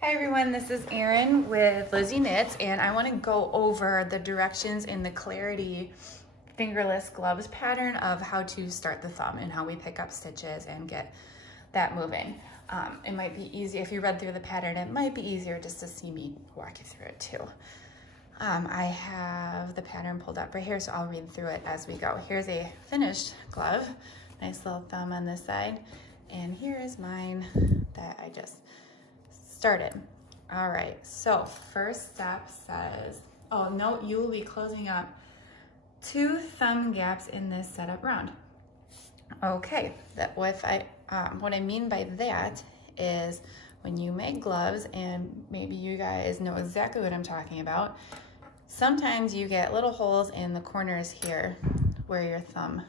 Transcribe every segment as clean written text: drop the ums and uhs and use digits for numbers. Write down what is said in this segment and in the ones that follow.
Hi everyone, this is Erin with Lizzie Knits, and I want to go over the directions in the Clarity fingerless gloves pattern of how to start the thumb and how we pick up stitches and get that moving. It might be easy, if you read through the pattern, it might be easier just to see me walk you through it too. I have the pattern pulled up right here, so I'll read through it as we go. Here's a finished glove, nice little thumb on this side, and here is mine that I just started. All right, so first step says, oh, note you will be closing up 2 thumb gaps in this setup round. Okay, what I mean by that is when you make gloves, and maybe you guys know exactly what I'm talking about, sometimes you get little holes in the corners here where your thumb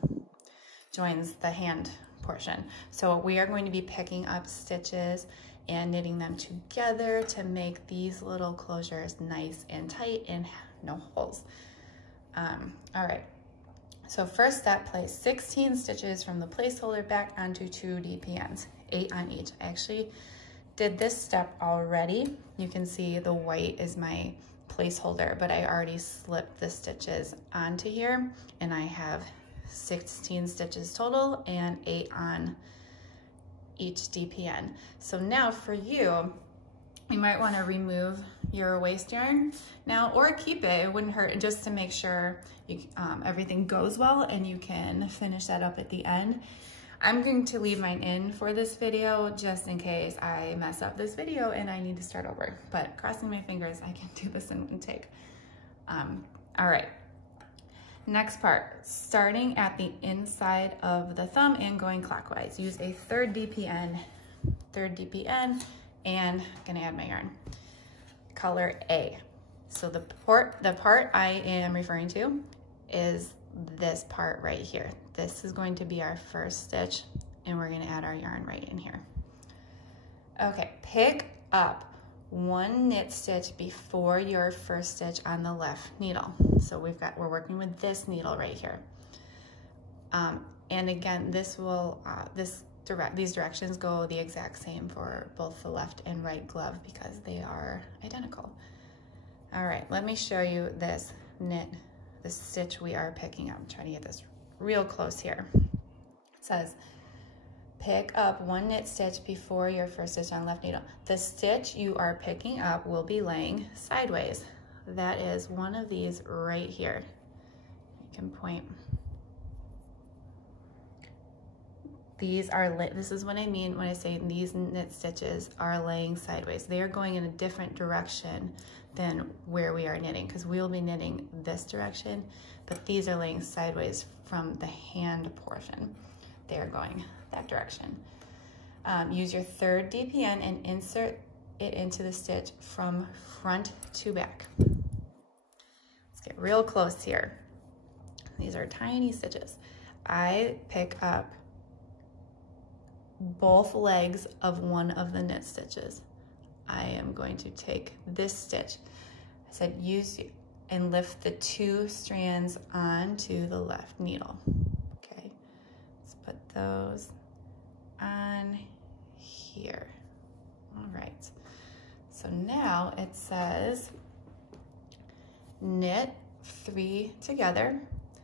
joins the hand portion. So we are going to be picking up stitches and knitting them together to make these little closures nice and tight and no holes. All right, so first step, place 16 stitches from the placeholder back onto 2 DPNs, 8 on each. I actually did this step already. You can see the white is my placeholder, but I already slipped the stitches onto here, and I have 16 stitches total and 8 on each DPN. So now for you, you might want to remove your waste yarn now, or keep it. It wouldn't hurt, just to make sure you, everything goes well and you can finish that up at the end. I'm going to leave mine in for this video just in case I mess up this video and I need to start over, but crossing my fingers, I can do this in one take. All right. Next part, starting at the inside of the thumb and going clockwise. Use a third DPN, and gonna add my yarn. Color A. So the part I am referring to is this part right here. This is going to be our first stitch, and we're gonna add our yarn right in here. Okay, pick up 1 knit stitch before your first stitch on the left needle. So we're working with this needle right here. And again, this will, these directions go the exact same for both the left and right glove because they are identical. All right, let me show you this stitch we are picking up. I'm trying to get this real close here. It says, pick up 1 knit stitch before your first stitch on left needle. The stitch you are picking up will be laying sideways. That is one of these right here. You can point. These are, this is what I mean when I say these knit stitches are laying sideways. They are going in a different direction than where we are knitting, because we will be knitting this direction, but these are laying sideways from the hand portion. They are going that direction. Use your third DPN and insert it into the stitch from front to back. Let's get real close here. These are tiny stitches. I pick up both legs of one of the knit stitches. I am going to take this stitch. I said use and lift the 2 strands onto the left needle. Okay, let's put those on here. All right, so now it says knit 3 together.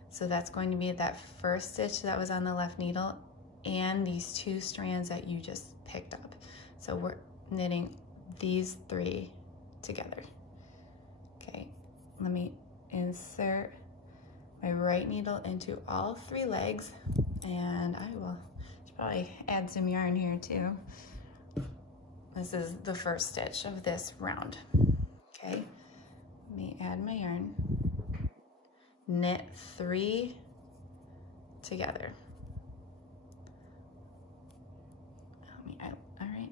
So that's going to be that first stitch that was on the left needle and these 2 strands that you just picked up. So we're knitting these 3 together. Okay, let me insert my right needle into all 3 legs, and I will probably add some yarn here too. This is the first stitch of this round. Okay, let me add my yarn. Knit 3 together. All right,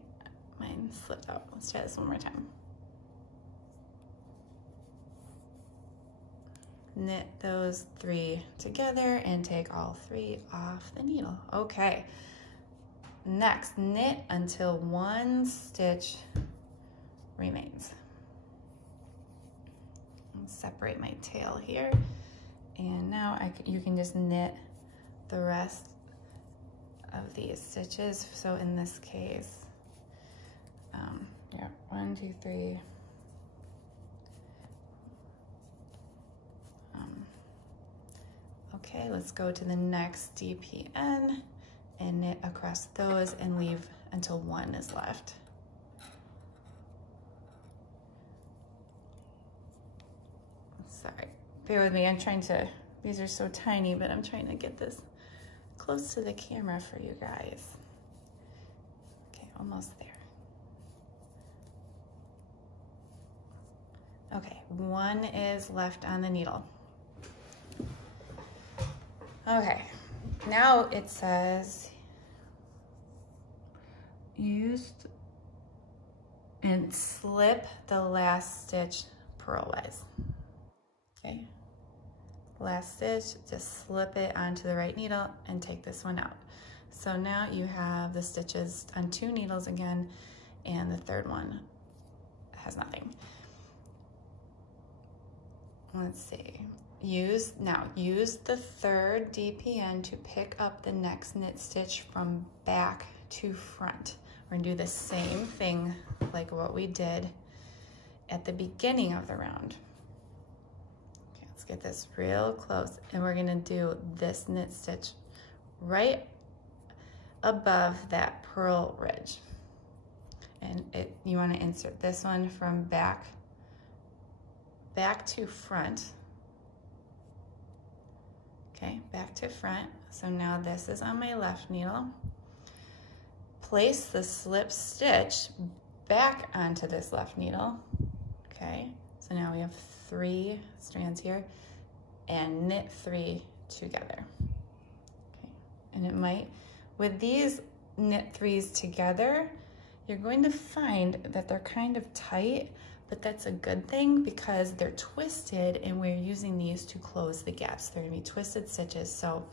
mine slipped out. Let's try this one more time. Knit those 3 together and take all 3 off the needle. Okay. Next, knit until 1 stitch remains. I'll separate my tail here, and now you can just knit the rest of these stitches. So in this case, yeah, 1, 1, 2, 3. Okay, let's go to the next DPN and knit across those and leave until 1 is left. Sorry, bear with me, I'm trying to, these are so tiny, but I'm trying to get this close to the camera for you guys. Okay, almost there. Okay, 1 is left on the needle. Okay, now it says use and slip the last stitch purlwise. Okay, last stitch, just slip it onto the right needle and take this one out. So now you have the stitches on 2 needles again, and the third one has nothing. Let's see. Use the third DPN to pick up the next knit stitch from back to front. We're gonna do the same thing like what we did at the beginning of the round. Okay, let's get this real close, and we're gonna do this knit stitch right above that purl ridge. And you wanna insert this one from back to front. Okay, back to front. So now this is on my left needle. Place the slip stitch back onto this left needle. Okay, so now we have 3 strands here, and knit 3 together. Okay, and it might, with these knit 3s together, you're going to find that they're kind of tight, but that's a good thing because they're twisted and we're using these to close the gaps. They're gonna be twisted stitches, so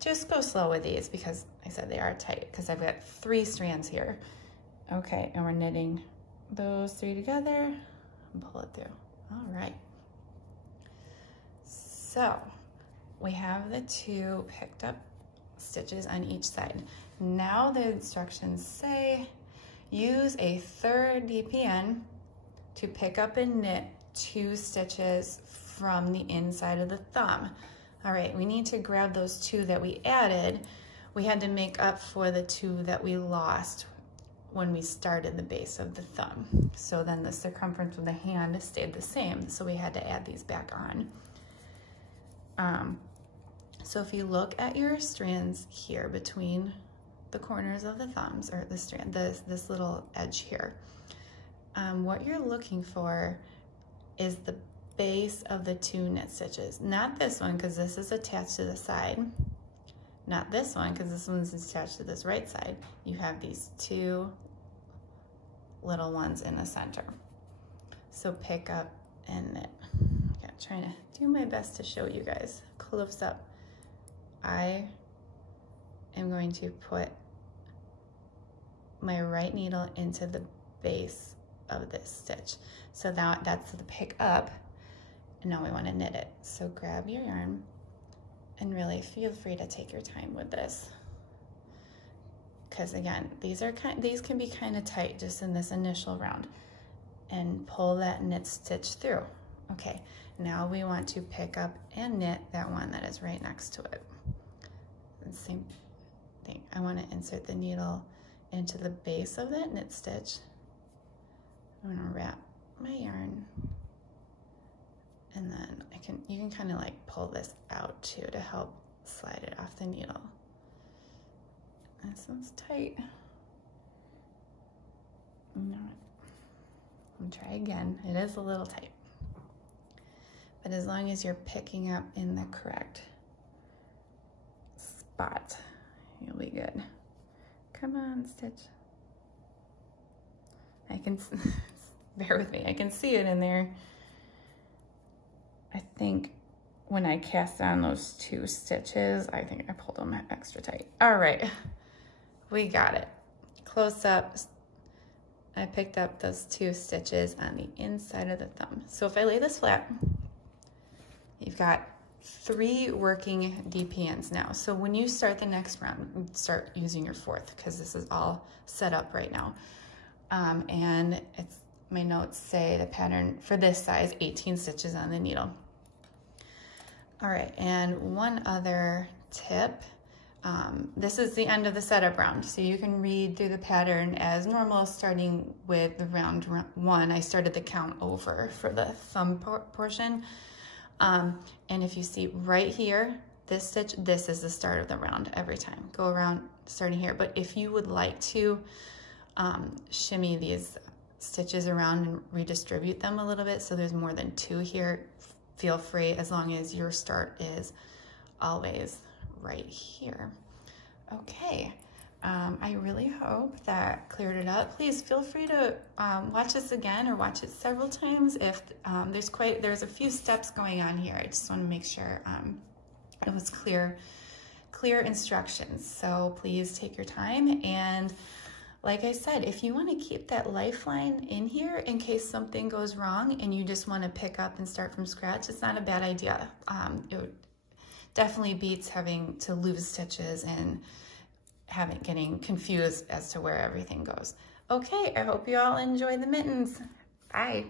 just go slow with these because I said they are tight because I've got 3 strands here. Okay, and we're knitting those 3 together and pull it through. All right. So we have the 2 picked up stitches on each side. Now the instructions say use a third DPN to pick up and knit 2 stitches from the inside of the thumb. All right, we need to grab those 2 that we added. We had to make up for the 2 that we lost when we started the base of the thumb. So then the circumference of the hand stayed the same, so we had to add these back on. So if you look at your strands here between the corners of the thumbs, or the strand, this little edge here, what you're looking for is the base of the 2 knit stitches. Not this one, because this is attached to the side. Not this one, because this one's attached to this right side. You have these 2 little ones in the center. So pick up and knit. Yeah, trying to do my best to show you guys close up. I am going to put my right needle into the base of this stitch. So now that's the pick up, and now we want to knit it. So grab your yarn and really feel free to take your time with this, because again, these can be kind of tight just in this initial round, and pull that knit stitch through. Okay, now we want to pick up and knit that one that is right next to it. The same thing. I want to insert the needle into the base of that knit stitch. I'm going to wrap my yarn, and then you can kind of like pull this out too to help slide it off the needle. This one's tight. No, I'll try again. It is a little tight, but as long as you're picking up in the correct spot, you'll be good. Come on, stitch. I can, bear with me, I can see it in there. I think when I cast on those 2 stitches, I think I pulled them extra tight. All right, we got it. Close up, I picked up those 2 stitches on the inside of the thumb. So if I lay this flat, you've got 3 working DPNs now. So when you start the next round, start using your 4th, because this is all set up right now. And my notes say the pattern for this size, 18 stitches on the needle. All right, and one other tip, this is the end of the setup round, so you can read through the pattern as normal, starting with the round 1. I started the count over for the thumb portion, and if you see right here, this stitch, this is the start of the round every time. Go around starting here, but if you would like to shimmy these stitches around and redistribute them a little bit so there's more than 2 here, feel free, as long as your start is always right here. Okay, I really hope that cleared it up. Please feel free to watch this again or watch it several times if there's a few steps going on here. I just want to make sure it was clear instructions. So please take your time, and like I said, if you want to keep that lifeline in here in case something goes wrong and you just want to pick up and start from scratch, it's not a bad idea. It definitely beats having to lose stitches and getting confused as to where everything goes. Okay, I hope you all enjoy the mittens. Bye.